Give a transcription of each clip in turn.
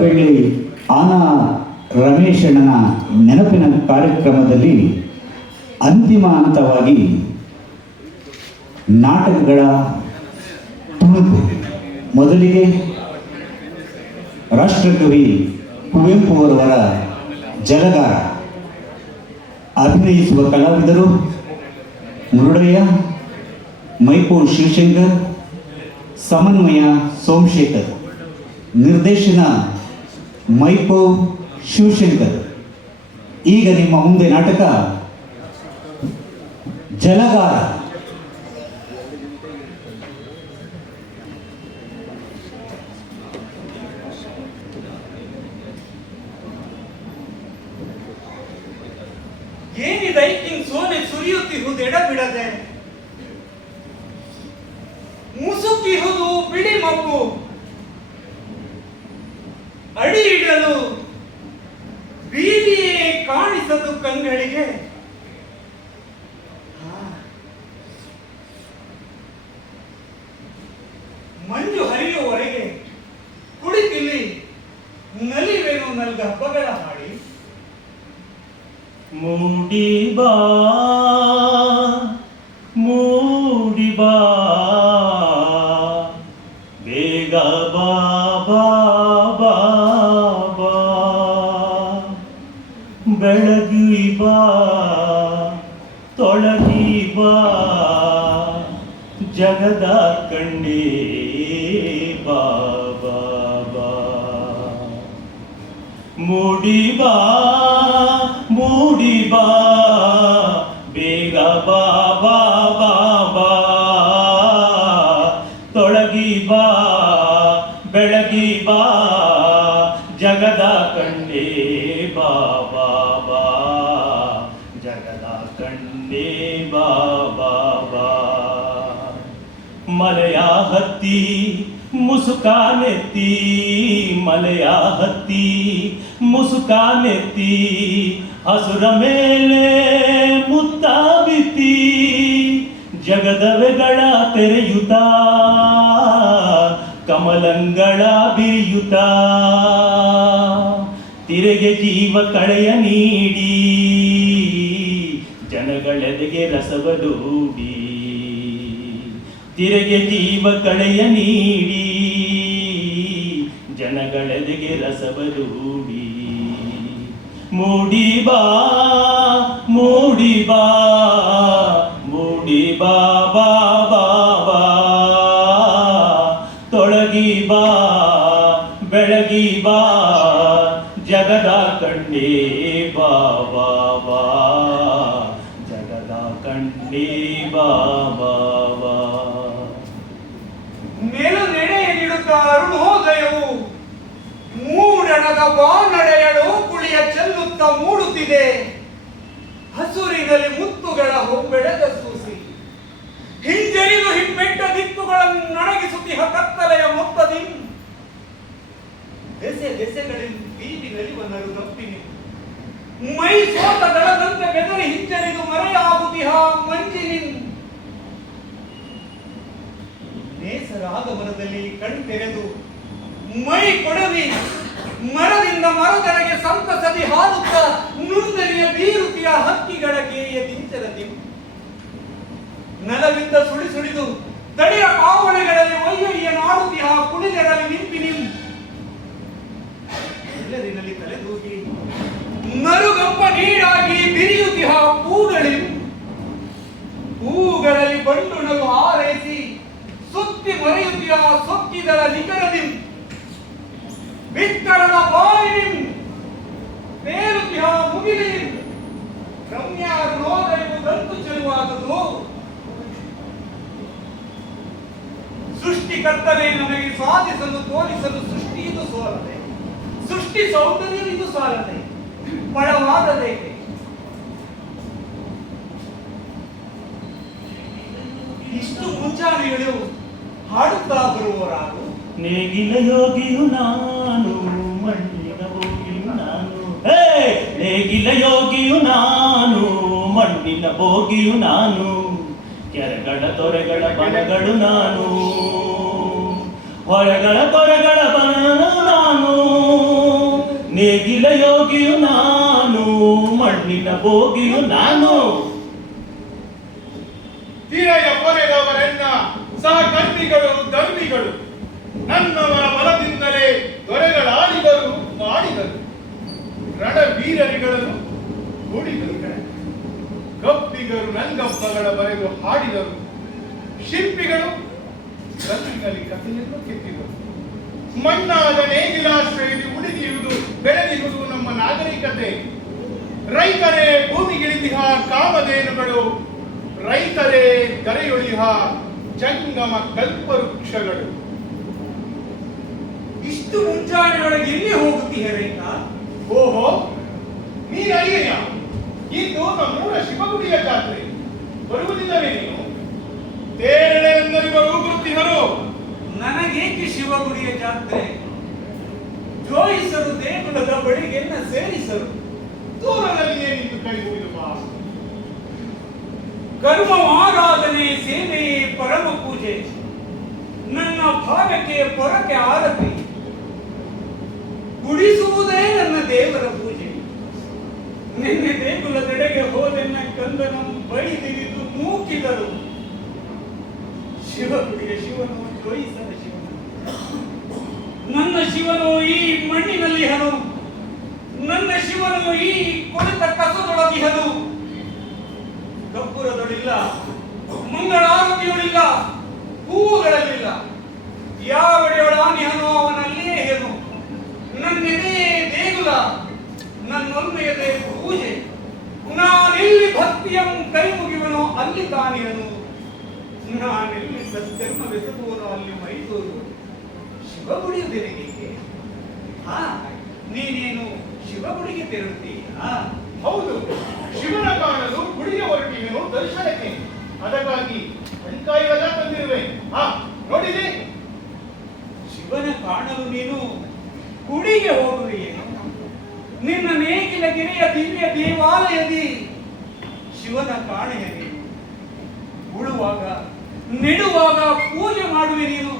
ಬೆಳ್ಳಿ ಆನ ರಮೇಶಣ್ಣನ ನೆನಪಿನ ಕಾರ್ಯಕ್ರಮದಲ್ಲಿ ಅಂತಿಮ ಹಂತವಾಗಿ ನಾಟಕಗಳ ತುಣುಕು. ಮೊದಲಿಗೆ ರಾಷ್ಟ್ರಕವಿ ಕುವೆಂಪು ಅವರವರ ಜಲಗಾರ. ಅಭಿನಯಿಸುವ ಕಲಾವಿದರು ಮುರುಡಯ್ಯ ಮೈಪೂರ್ ಶಿವಶಂಕರ್, ಸಮನ್ವಯ ಸೋಮಶೇಖರ್. ನಿರ್ದೇಶನ ಮೈಪೋ ಶಿವಶಂಕರ್. ಈಗ ನಿಮ್ಮ ಮುಂದೆ ನಾಟಕ ಜಲಗಾರ. ಏನಿದೆ? ಸೋನೆ ಸುರಿಯುತ್ತಿರುವುದು ಎಡಬಿಡದೆ ಮುಸುಕಿಹುದು ಮಂಜು ಹರಿಯುವವರೆಗೆ ಕುಳಿತಿಲ್ಲಿ ನಲಿವೇನು ನಲ್ಗ ಹಬ್ಬಗಳ ಹಾಡಿ. ಮೂಡಿ ಬಾ ಮೂಡಿ ಬಾ ಬಾ ಬಾ ಬಾ ಬೆಳಗಿ ಬಾ, ತೊಳಗಿ ಬಾ, ಜಗದ ಕಂಡೇ ಮೂಡಿಬಾ ಮೂಡಿಬಾ ಬೇಗ ಬಾ ಬಾ ಬಾ ಬಾ ತೊಳಗಿ ಬಾ ಬೆಳಗಿ ಬಾ ಜಗದ ಕಂಡೇ ಬಾ ಬಾ ಬಾ ಜಗದ ಕಂಡೇ ಬಾ ಬಾ ಬಾ ಮಲೆಯ ಹತ್ತಿ ಮುಸುಕಾನೆತ್ತಿ ಮಲೆಯ ಹತ್ತಿ ಮುಸುಕಾನೆತ್ತಿ ಹಸುರ ಮೇಲೆ ಮುತ್ತಾಬಿತ್ತಿ, ಜಗದವೆಗಳ ತೆರೆಯುತ್ತ, ಕಮಲಂಗಳ ಬಿರಿಯುತ್ತ. ತಿರೆಗೆ ಜೀವ ಕಳೆಯ ನೀಡಿ, ಜನಗಳೆದೆಗೆ ರಸವದೂಡಿ ತಿರೆಗೆ ಜೀವ ಕಳೆಯ ನೀಡಿ, ಜನಗಳೆದೆಗೆ ರಸವದೂಡಿ ಮೂಡಿ ಬಾ ಮೂಡಿ ಬಾ ಮೂಡಿ ಬಾ ಬಾ. ಬಾ ಬಾ ತೊಳಗಿ ಬಾ, ಬೆಳಗಿ ಬಾ, ಜಗದ ಕಂಡೇ ಬಾ ಬಾ ಬಾ. ಜಗದ ಕಂಡೇ ಬಾ ಬಾ ಬಾ. ಮೇಲು ನೆಡೆಯಲಿಡುತ್ತ ಅರುಣೋದಯವು ಮೂಡಣದ ಚೆಲ್ಲುತ್ತ ಮೂಡುತ್ತಿದೆ ಹಸುರಿನಲ್ಲಿ ಮುತ್ತುಗಳ ಹೊಂಬೆಳೆದ ಸೂಸಿ. ಹಿಂಜರಿದು ಹಿಮ್ಮೆಟ್ಟ ದಿಕ್ಕುಗಳನ್ನು ನಡಗಿಸುತ್ತಿಹ ಕತ್ತಲೆಯ ಮೊತ್ತದಿ. ದೆಸೆ ದೆಸೆಗಳಲ್ಲಿ ಬೀದಿನಲ್ಲಿ ಒಂದರು ತಪ್ಪಿನಿ ಮೈ ಸೋತ ದಳದಂತೆ ಬೆದರಿ ಹಿಂಜರಿದು ಮರೆಯಾಗುತ್ತಿಹ ಮಂಜಿನಿನ್ ಕಣ್ ಕಣ್ತೆರೆದು ಮೈ ಕೊಡವಿ ಮರದಿಂದ ಮರದರೆಗೆ ಸಂತಸದಿ ಹಾರುತ್ತ ನುಂದರಿಯ ಬೀರುತಿಯ ಹಕ್ಕಿಗಳ ಕೇಯ ದಿಂಚರದಿ ನೆಲವಿಂದ ಸುಳಿ ಸುಳಿದು ತಡಿಯ ಪಾವಣೆಗಳಲ್ಲಿ ಒಯ್ಯೊಯ್ಯ ನಾಡುತಿಯ ಕುಳಿಲೆರಲಿ ನಿಂಪಿ ನಿಂ ಎಲ್ಲರಿನಲ್ಲಿ ತಲೆದೂಗಿ ನರುಗಂಪ ನೀಡಾಗಿ ಬಿರಿಯುತಿಹ ಪೂಗಳಿ ಹೂಗಳಲ್ಲಿ ಬಂಡುಣಲು ಆರೈಸಿ, ಸುತ್ತಿ ಮರೆಯುತ್ತಿಯ ಸೊಕ್ಕಿದಳ ನಿಕರದಿ ಬಿತ್ತರದ ಬಾಯಿ ತೇರುತ್ತಿಯ ಮುಗಿಲಿ ರಮ್ಯ ನೋದರಿವು ದಂತು ಚೆಲುವಾದುದು ಸೃಷ್ಟಿಕರ್ತನೇ ನಮಗೆ ಸಾಧಿಸಲು ತೋರಿಸಲು ಸೃಷ್ಟಿ ಇದು ಸೋಲದೆ. ಸೃಷ್ಟಿ ಸೌಂದರ್ಯ ಇದು ಸಾಲದೆ. ಪಳವಾದದೇಕೆ ಇಷ್ಟು ಮುಂಜಾನೆಗಳು ಹಾಡುತ್ತಾ ಬರುವವರಾಗು. ನೇಗಿಲ ಯೋಗಿಯು ನೇಗಿಲ ಯೋಗಿಯು ನಾನು ಮಣ್ಣಿನ ಭೋಗಿಯು ನಾನು ಕೆರೆಗಳ ತೊರೆಗಳ ಬನಗಳು ನಾನು ಹೊರಗಳ ತೊರೆಗಳ ಬನ ನಾನು ನೇಗಿಲ ಯೋಗಿಯು ನಾನು ಮಣ್ಣಿನ ಭೋಗಿಯು ನಾನು ಬರೆದು ಹಾಡಿದರು. ಶಿಲ್ಪಿಗಳು ಕಲ್ಲಿನಲ್ಲಿ ಕಥೆಯನ್ನು ಕೆತ್ತಿದರು. ಮಣ್ಣಾದ ನೇಗಿಲಾಶ್ರಯದಲ್ಲಿ ಉಳಿದಿರುವುದು ಬೆಳೆದಿರುವುದು ನಮ್ಮ ನಾಗರಿಕತೆ. ರೈತರೇ ಭೂಮಿಗಿಳಿದಿಹ ಕಾಮಧೇನುಗಳು. ರೈತರೇ ದರೆಯೊಳಿಹ ಜಂಗಮ ಕಲ್ಪವೃಕ್ಷಗಳು. ಇಷ್ಟು ಮುಂಜಾನೆಯೊಳಗೆ ಎಲ್ಲಿ ಹೋಗುತ್ತೀಯ ರೈತ? ಓಹೋ ನೀನು ಅಯ್ಯಯ್ಯ ಇಂದು ನಮ್ಮೂರ ಶಿವಗುಡಿಯ ಜಾತ್ರೆ. ಬರುವುದಿಲ್ಲವೇ ನೀನು. ತೇರೆಳೆಂದರಿವರು ಬರುತ್ತಿಹರು ನನಗೇಕೆ ಶಿವಗುಡಿಯ ಜಾತ್ರೆ? ಜೋಯಿಸರು ದೇಗುಲದ ಬಳಿಗೆನ್ನ ಸೇರಿಸರು. ದೂರದಲ್ಲಿಯೇ ನಿಂತು ಕೈ ಮುಗಿದು ಬಾ ಕರ್ಮ ಆರಾಧನೆ ಸೇವೆ ಪರಮ ಪೂಜೆ. ನನ್ನ ಭಾಗಕ್ಕೆ ಪೊರಕೆ ಆರತಿ. ಗುಡಿಸುವುದೇ ನನ್ನ ದೇವರ ಪೂಜೆ. ನಿನ್ನೆ ದೇಗುಲದೆಡೆಗೆ ಹೋದೆನ್ನ ಕಂದನ ಬೈದಿರಿದು ಮೂಕಿದರು. ಶಿವಗುಡಿಯ ಶಿವನು, ಜೋಯಿಸದ ಶಿವನು. ನನ್ನ ಶಿವನು ಈ ಮಣ್ಣಿನಲ್ಲಿ ಹನು. ನನ್ನ ಶಿವನು ಈ ಕೊಳೆತ ಕಸದೊಳಗಿಹನು ಕಪ್ಪುರದೊಳಿಲ್ಲ ಆರೋಗ್ಯಗಳಿಲ್ಲ ಹೂವುಗಳಲ್ಲಿಲ್ಲ. ಹನು ಅವನಲ್ಲಿಯೇ ಹೆನು. ನನ್ನೆದೇ ದೇಗುಲ ನನ್ನೊಲ್ಮೆಯದೆ ಪೂಜೆ. ನಾನೆಲ್ಲಿ ಭಕ್ತಿಯಂ ಕೈ ಮುಗಿವನೋ ಅಲ್ಲಿ ತಾನಿಹನು ನಾನೆಲ್ಲಿ ಸತ್ಕರ್ಮವೆಸಗುವನೋ ಅಲ್ಲಿ ಮೈಸೂರು. ಶಿವಗುಡಿಯು ನಿನಗೇಕೆ ಹಾ, ನೀನೇನು ಶಿವಗುಡಿಗೆ ತೆರಳುತ್ತೀಯಾ? ಹೌದು, ಶಿವನ ಕಾಣಲು ಗುಡಿಗೆ ಹೊರಟಿಯನು ದರ್ಶನಕ್ಕೆ. ಅದಕ್ಕಾಗಿ ಹಣ್ಕಾಯಿಗೆಲ್ಲ ತಂದಿರುವೆ. ಹಾ, ನೋಡಿದೆ. ಶಿವನ ಕಾಣಲು ನೀನು ಗುಡಿಗೆ ಹೋಗುವೆಯೇನು ನಿನ್ನ ನೇಗಿಲ ಗಿರಿಯ ದಿವ್ಯ ದೇವಾಲಯದಿ, ಶಿವನ ಕಾಣೆಯ ನೀನು ಉಳುವಾಗ, ನೆಡುವಾಗ ಪೂಜೆ ಮಾಡುವೆ ನೀನು.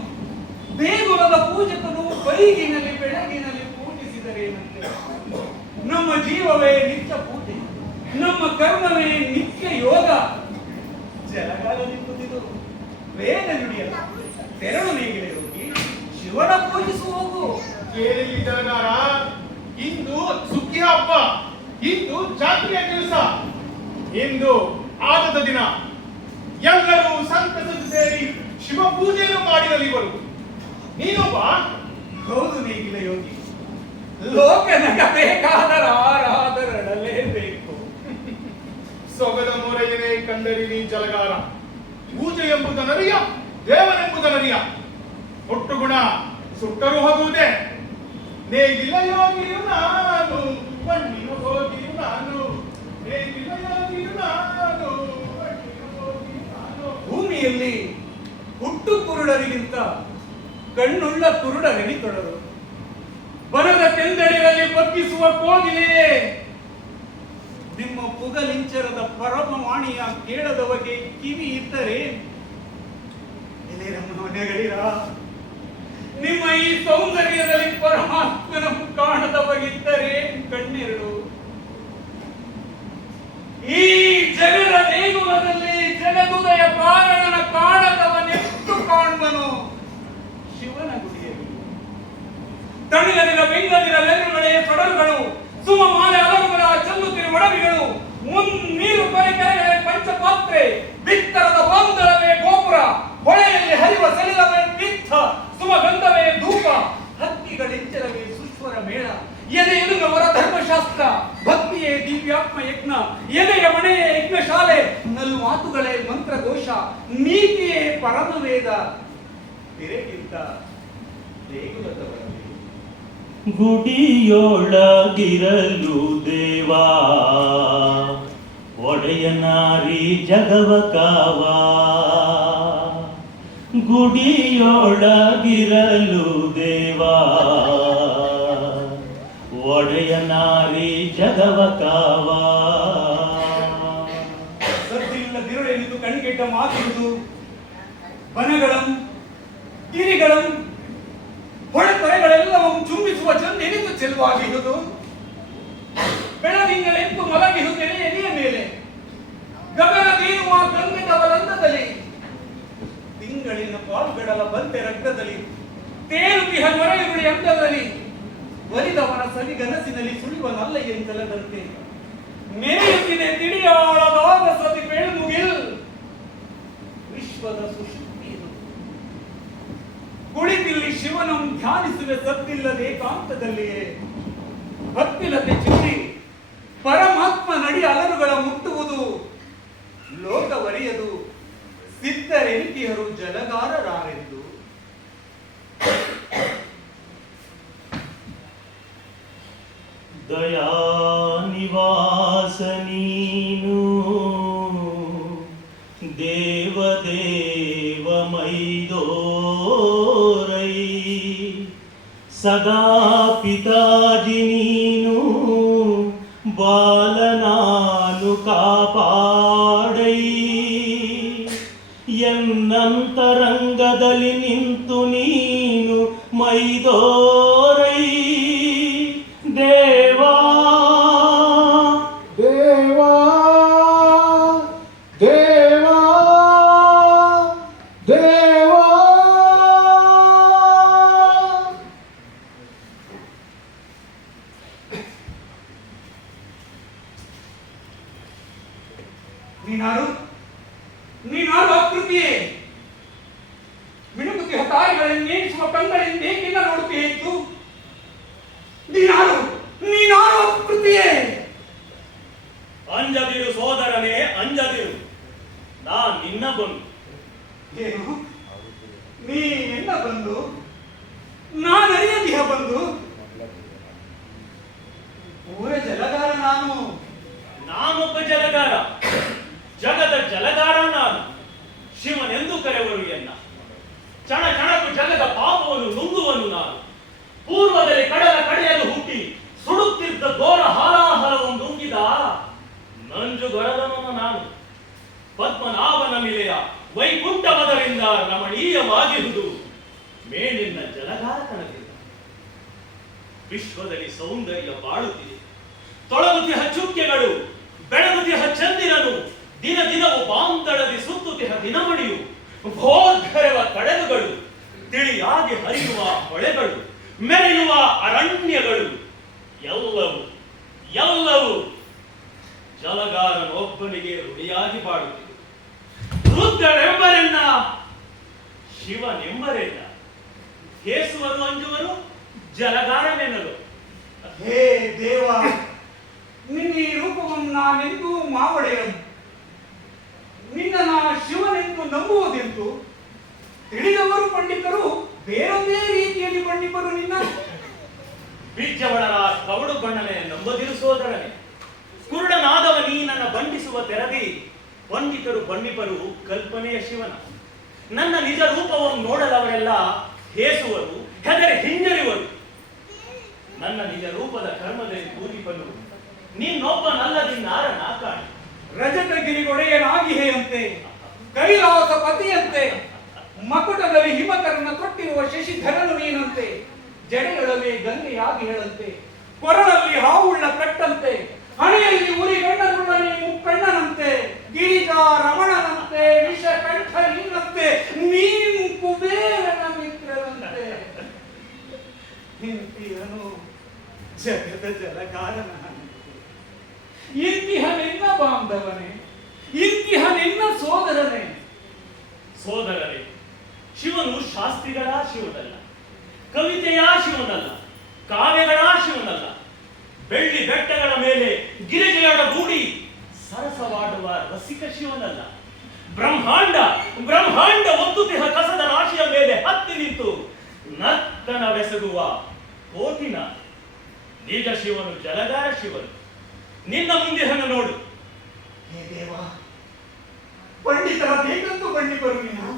ದೇಗುಲದ ಪೂಜಕನು ಬೈಗಿನಲ್ಲಿ ಬೆಳಗಿನಲ್ಲಿ ಪೂಜಿಸಿದರೇನಂತೆ ನಮ್ಮ ಜೀವವೇ ನಿತ್ಯ ಪೂಜೆ, ನಮ್ಮ ಕರ್ಮವೇ ನಿತ್ಯ ಯೋಗ. ಜಲಗಾಲ ನಿಂತುದಿದು ವೇದ ನುಡಿಯಲ್ಲ, ತೆರಳು ನೇಗಿಲೆ ಹೋಗಿ, ಶಿವನ ಪೂಜಿಸು ಹೋಗು ಕೇಳಿ ಜಲಗಾರ ಇಂದು ಸುಗ್ಗಿ ಹಬ್ಬ ಇಂದು ಜಾತ್ರೆಯ ದಿವಸ ಇಂದು ಆದದ ದಿನ. ಎಲ್ಲರೂ ಸಂತಸದ ಸೇರಿ ಶಿವ ಪೂಜೆಯನ್ನು ಮಾಡಿರಲಿ ಇವರು. ನೀನೊಬ್ಬ ಹೌದು ನೀಗಿಲ್ಲ ಯೋಗಿ. ಲೋಕ ನಗಬೇಕಾದರ ಆರಾಧರಡಲೇಬೇಕು ಸೊಗದ ಮೊರೆಯನೇ ಕಂಡರಿನಿ ಜಲಗಾರ. ಪೂಜೆ ಎಂಬುದನರಿಯ ದೇವನೆಂಬುದನರಿಯ. ಒಟ್ಟು ಗುಣ ಸುಟ್ಟರೂ ಹೋಗುವುದೇ. ನೇಗಿಲ್ಲ ಯೋಗಿಯು ನಾನು ಮಣ್ಣಿನ ಹೋಗಿ ನಾನು ನೇಗಿಲ್ಲ ಯೋಗಿಯು ನಾನು ಭೂಮಿಯಲ್ಲಿ ಹುಟ್ಟು ಕುರುಡರಿಗಿಂತ ಕಣ್ಣುಳ್ಳ ಕುರುಡರೆನಿತೊಡರು ಬರದ ತೆಂದಡಿಗಳಲ್ಲಿ ಬಗ್ಗಿಸುವ ಕೋಗಿಲೆಯೇ. ನಿಮ್ಮ ಪುಗಲಿಂಚರದ ಪರಮವಾಣಿಯ ಕೇಳದವಗೆ ಕಿವಿ ಇದ್ದರೆ ಎಲೆ ರಮಣಗಳಿರ ನಿಮ್ಮ ಈ ಸೌಂದರ್ಯದಲ್ಲಿ ಪರಮಾತ್ಮನ ಕಾಣದವಾಗಿದ್ದರೆ ಕಣ್ಣೆರಡು. ಈ ಜಗದ ದೇಗುಲದಲ್ಲಿ ಜಗದುದಯ ಕಾರಣನ ಕಾಣದವನೆಷ್ಟು ಕಾಣುವನು ಶಿವನ ಗುಡಿಯಲ್ಲಿ. ತಣ್ಣಗದಿನ ಬೆಂಗಲಿನ ಲೆನ್ನುಗಳೆಯ ಕಡಲುಗಳು ಸುಮಾಲೆ ಅಲರುಗಳ ಚೆಲ್ಲುತ್ತಿರುವ ಒಡವಿಗಳು ಮುನ್ ನೀರು ಪಂಚಪಾತ್ರೆ, ಬಿತ್ತರದ ಬಾಂಧವೇ ಗೋಪುರ, ಹೊಳೆಯಲ್ಲಿ ಮಾತುಗಳೇ ಘೋಷ ನೀತಿಯೇ ಪರಮವೇದ. ವೇದ ದೇಗುಲದವರಲ್ಲಿ ಗುಡಿಯೊಳಗಿರಲು ದೇವಾ. ಒಡೆಯ ನಾರಿ ಜಗವ ಕಾವಾ. ಗುಡಿಯೊಳಗಿರಲು ದೇವಾ. ಒಡೆಯ ನಾರಿ ಜಗವ ಕಾವಾ. ಮಾತಿರುವುದು ಬನಗಳಂ, ಗಿರಿಗಳಂ ಹೊಳೆತೊರೆಗಳೆಲ್ಲವೂ ಚುಂಬಿಸುವ ಜೊಂದೆನಿತು ಚೆಲುವಾಗಿರುವುದು ಬೆಳದಿಂಗಳೆಂತು ಮಲಗಿಹುದು ಎಲೆಯ ಮೇಲೆ. ಗಗನದೇರುವ ಗಂಗೆದವರಂದದಲ್ಲಿ ತಿಂಗಳಿನ ಪಾಲ್ಗಡಲ ಬಂತೆ ರಕ್ತದಲ್ಲಿ. ತೇರುತಿಹ ನೊರೆಯುರುಳಿ ಅಂದದಲ್ಲಿ. ಒಲಿದವನ ಸವಿಗನಸಿನಲ್ಲಿ ಸುಳಿವ ನಲ್ಲಯ್ಯಂತಲದಂತೆ. ಮೆರೆಯುತ್ತಿದೆ ತಿಳಿಯಾಳದಾದ ಸತಿ ಬೆಳ್ಮುಗಿಲ್ ವಿಶ್ವದ ಸುಶುದ್ಧಿ ಇದು ಕುಳಿತಿಲ್ಲಿ ಶಿವನು ಧ್ಯಾನಿಸುವ ಸತ್ತಿಲ್ಲದೆ ಏಕಾಂತದಲ್ಲಿಯೇ ಭಕ್ತಿಲತೆ ಚಿತ್ತಿ ಪರಮಾತ್ಮ ನಡಿ ಅಲರುಗಳ ಮುಟ್ಟುವುದು. ಲೋಕವರಿಯದು. ಸಿದ್ಧರೆಂಕಿಯರು ಜಲಗಾರರಾರೆಂದು ದೇವದೇವ ಮೈದೋರೈ ಸದಾ ಪಿತಾಜಿ ನೀನು ಬಾಲನಾನು ಕಾಪಾಡೈ ಎನ್ನಂತರಂಗದಲ್ಲಿ ನಿಂತು ನೀನು ಮೈದೋರೈ ಜಲಗಾರ ದಿನವು ಬಾಂತಳದಿ ಸುತ್ತುತಿಹ ದಿನಮಣಿಯು ಭೋರ್ಗರೆವ ಕಡಲುಗಳು, ತಿಳಿಯಾಗಿ ಹರಿಯುವ ಹೊಳೆಗಳು, ಮೆರೆಯುವ ಅರಣ್ಯಗಳು, ಎಲ್ಲವೂ ಎಲ್ಲವೂ ಜಲಗಾರನೊಬ್ಬನಿಗೆ ರುಡಿಯಾಗಿ ಬಾಳುತ್ತಿದೆ ರುದ್ರನೆಂಬರೆನ್ನ, ಶಿವನೆಂಬರೆನ್ನ, ಕೇಸುವರು ಅಂಜುವರು, ಜಲಗಾರನೆನ್ನಲು. ಹೇ ದೇವ, ನಿನ್ನ ಈ ರೂಪವನ್ನು ನಾನೆಂದೂ ಮಾವಡೆಯನು. ನಿನ್ನ ಶಿವನೆಂದು ನಂಬುವುದೆಂದು ತಿಳಿದವರು ಪಂಡಿತರು ಬೇರೊಂದೇ ರೀತಿಯಲ್ಲಿ ಪಂಡಿತರು ನಿನ್ನ ಬೀಜವಳರ ಕವಡು ಬಣ್ಣನೆ ನಂಬದಿರು ಸೋದರನೆ ಕುರುಡನಾದವ ನೀ ನನ್ನ ಬಂಡಿಸುವ ತೆರದಿ. ಪಂಡಿತರು ಬಂಡಿಪರು ಕಲ್ಪನೆಯ ಶಿವನ. ನನ್ನ ನಿಜ ರೂಪವನ್ನು ನೋಡಲವರೆಲ್ಲ ಹೇಸುವರು, ಹೆದರೆ ಹಿಂಜರಿವರು. ನನ್ನ ನಿಜ ರೂಪದ ಕರ್ಮದಲ್ಲಿ ಪೂಜಿಪನು ಆರ ಕಾಣಿ ರಜತಗಿರಿಗೊಡೆಯನಾಗಿಹೆಯಂತೆ ಕೈಲಾಸ ಪತಿಯಂತೆ ಮಕುಟದಲ್ಲಿ ಹಿಮಕರನ ತೊಟ್ಟಿರುವ ಶಶಿಧರನು ನೀನಂತೆ ಜಡೆಗಳಲ್ಲಿ ಗಂಗೆಯಾಗಿ ಹೇಳಂತೆ, ಕೊರಳಲ್ಲಿ ಹಾವುಳ್ಳ ಕಟ್ಟಂತೆ, ಹಣೆಯಲ್ಲಿ ಉರಿ ನೀ ಮುಕ್ಕಣ್ಣನಂತೆ ಗಿರಿಜಾ ರಮಣನಂತೆ ವಿಷ ಕಂಠ ನೀನಂತೆ ನೀನು ಕುಬೇರನ ಮಿತ್ರನಂತೆ. ಜಗದ ಜಲಗಾರನಂತೆ ಇಂತಿಹ ನಿನ್ನ ಬಾಂಧವನೇ ಇಂತಿಹ ನಿನ್ನ ಸೋದರನೇ. ಸೋದರನೇ, ಶಿವನು ಶಾಸ್ತ್ರಿಗಳ ಶಿವನಲ್ಲ, ಕವಿತೆಯ ಶಿವನಲ್ಲ, ಕಾವ್ಯಗಳ ಶಿವನಲ್ಲ, ಬೆಳ್ಳಿ ಬೆಟ್ಟಗಳ ಮೇಲೆ ಗಿರಿಜೆಯೊಡ ಗೂಡಿ ಸರಸವಾಡುವ ರಸಿಕ ಶಿವನಲ್ಲ. ಬ್ರಹ್ಮಾಂಡ ಬ್ರಹ್ಮಾಂಡ ಒಂದು ದೇಹ ಕಸದ ರಾಶಿಯ ಮೇಲೆ ಹತ್ತಿ ನಿಂತು ನರ್ತನ ಬೆಸಗುವ ಕೋಟಿನ, ನಿಜ ಶಿವನು ಜಲಗಾರ ಶಿವನು. ನಿನ್ನ ಮುಂದೆ ಹಣ ನೋಡು. ಹೇ ದೇವ ಪಂಡಿತರ ಬೇಕಂತೂ ನೀನು?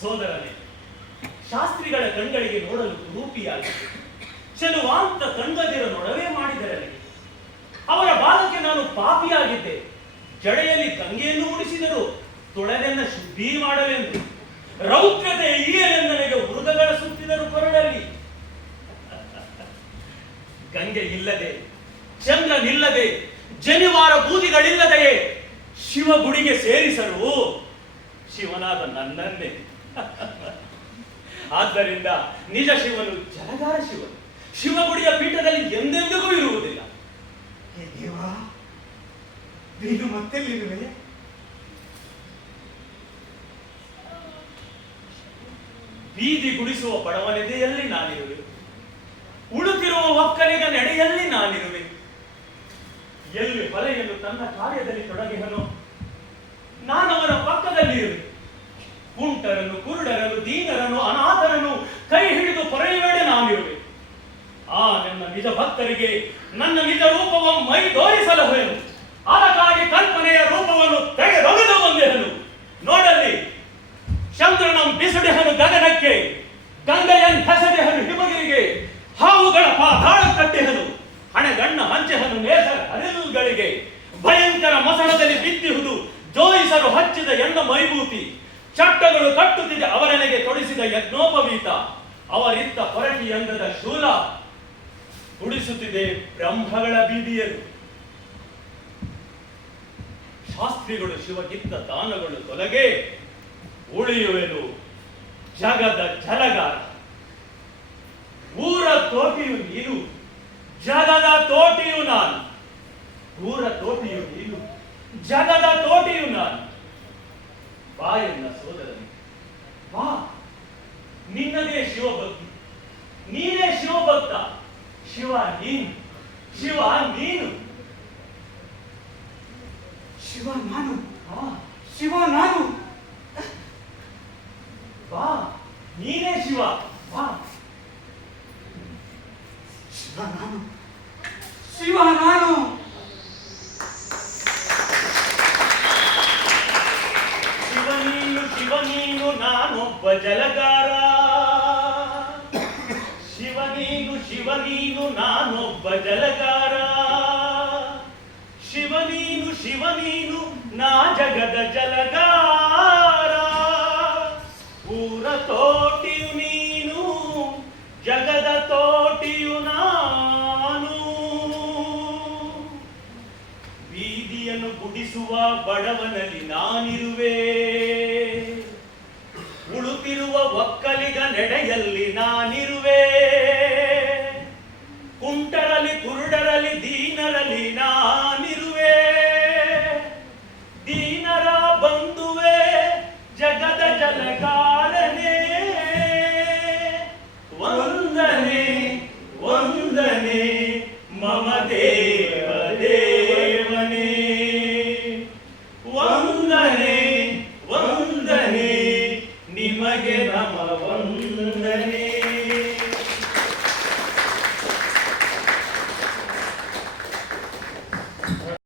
ಸೋದರನೇ ಶಾಸ್ತ್ರಿಗಳ ಕಣ್ಗಳಿಗೆ ನೋಡಲು ರೂಪಿಯಾಗಿ ಚೆಲುವಾಂತ ಕಂಡದಿರ ನೊಡವೆ ಮಾಡಿದರಲ್ಲಿ ಅವರ ಬಾಲಕ್ಕೆ ನಾನು ಪಾಪಿಯಾಗಿದ್ದೆ. ಜಡೆಯಲ್ಲಿ ಗಂಗೆಯನ್ನು ಉಳಿಸಿದರು ತೊಳೆದೆನ್ನ ಶುದ್ಧಿ ಮಾಡಲೆಂದು. ರೌದ್ರತೆ ನನಗೆ ಮೃಗಗಳ ಸುತ್ತಿದರು ಕೊರಳಲ್ಲಿ. ಗಂಗೆ ಇಲ್ಲದೆ ಚಂದ್ರನಿಲ್ಲದೆ ಜನಿವಾರ ಬೂದಿಗಳಿಲ್ಲದೆಯೇ ಶಿವಗುಡಿಗೆ ಸೇರಿಸಲು ಶಿವನಾದ ನನ್ನನ್ನೇ. ಆದ್ದರಿಂದ ನಿಜ ಶಿವನು ಜಲಗಾರ ಶಿವನು. ಶಿವಗುಡಿಯ ಪೀಠದಲ್ಲಿ ಎಂದೆಂದಿಗೂ ಇರುವುದಿಲ್ಲ. ನೀನು ಮತ್ತೆಲ್ಲಿರುವೆ? ಬೀದಿ ಗುಡಿಸುವ ಬಡವನೆದೆಯಲ್ಲಿ ನಾನಿರುವೆ. ಉಳುತ್ತಿರುವ ಒಕ್ಕಲಿಗ ನಡೆಯಲ್ಲಿ ನಾನಿರುವೆ. ಎಲ್ಲಿ ಹೊಲೆಯನ್ನು ತನ್ನ ಕಾರ್ಯದಲ್ಲಿ ತೊಡಗಿಹನು ನಾನವರ ಪಕ್ಕದಲ್ಲಿ ಕುಂಟರನ್ನು, ಕುರುಡರನ್ನು, ದೀನರನ್ನು, ಅನಾಥರನ್ನು ಕೈ ಹಿಡಿದು ಪೊರೆಯುವೆಡೆ ನಾನಿರುವೆ. ಆ ನನ್ನ ನಿಜ ಭಕ್ತರಿಗೆ ನನ್ನ ನಿಜ ರೂಪವ ಮೈ ತೋರಿಸಲಹುವೆನು ಅದಕ್ಕಾಗಿ ಕಲ್ಪನೆಯ ರೂಪವನ್ನು ತೆಗೆದೊಗೆದು ಬಂದೆಹನು ನೋಡಲಿ, ಚಂದ್ರನ ಬಿಸುಡೆಹನು ಗಗನಕ್ಕೆ, ಗಂಗೆಯನ್ ಹೆಸಡೆಹನು ಹಿಮಗಿರಿಗೆ ಹಾವುಗಳ ಪಾತಾಳ ಕಟ್ಟೆಹನು ಹಣೆಗಣ್ಣ ಹಂಚೆಹನು ನೇಸರ ಹರಿಲುಗಳಿಗೆ ಭಯಂಕರ ಮಸಣದಲ್ಲಿ ಬಿದ್ದಿಹುದು ಜೋಯಿಸಲು ಹಚ್ಚಿದ ಎಂದ ಮೈಭೂತಿ ಚಟ್ಟಗಳು ಕಟ್ಟುತ್ತಿದೆ ಅವರನೆಗೆ ತೊಡಿಸಿದ ಯಜ್ಞೋಪವೀತ. ಅವರಿತ್ತ ಹೊರಟಿ ಅಂಗದ ಶೂಲ ಗುಡಿಸುತ್ತಿದೆ ಬ್ರಹ್ಮಗಳ ಬೀದಿಯಲ್ಲಿ. ಶಾಸ್ತ್ರಿಗಳು ಶಿವಗಿತ್ತ ದಾನಗಳು ತೊಲಗೆ ಉಳಿಯುವೆನು ಜಗದ ಜಲಗಾರ ಊರ ತೋಟಿಯು ನೀನು, ಜಗದ ತೋಟಿಯು ನಾನು. ಊರ ತೋಟಿಯು ನೀನು ಜಗದ ತೋಟಿಯು ನಾನು. ಬಾ ಎನ್ನ ಸೋದರನಿ, ಬಾ. ನಿನ್ನದೇ ಶಿವಭಕ್ತಿ, ನೀನೇ ಶಿವಭಕ್ತ. ಶಿವ ನೀನು ಶಿವ ನೀನು. ಶಿವ ನಾನು ಶಿವ ನಾನು. ಬಾ, ನೀನೇ ಶಿವ, ಬಾ. ಶಿವ ನಾನು ಶಿವ ನಾನು ಶಿವ ನೀನು ಶಿವ ನೀನು ನಾನೊಬ್ಬ ಜಲಗಾರ. ಶಿವ ನೀನು ಶಿವ ನೀನು ನಾನೊಬ್ಬ ಜಲಗಾರ. ಶಿವ ನೀನು ನಾ ಜಗದ ಜಲಗಾರ. ಊರ ತೋಟಿಯು ನೀನು, ಜಗದ ತೋಟಿಯು ನಾನು. ಬೀದಿಯನ್ನು ಗುಡಿಸುವ ಬಡವನಲ್ಲಿ ನಾನಿರುವೆ. ಉಳುತ್ತಿರುವ ಒಕ್ಕಲಿಗ ನೆಡೆಯಲ್ಲಿ ನಾನಿರುವೆ.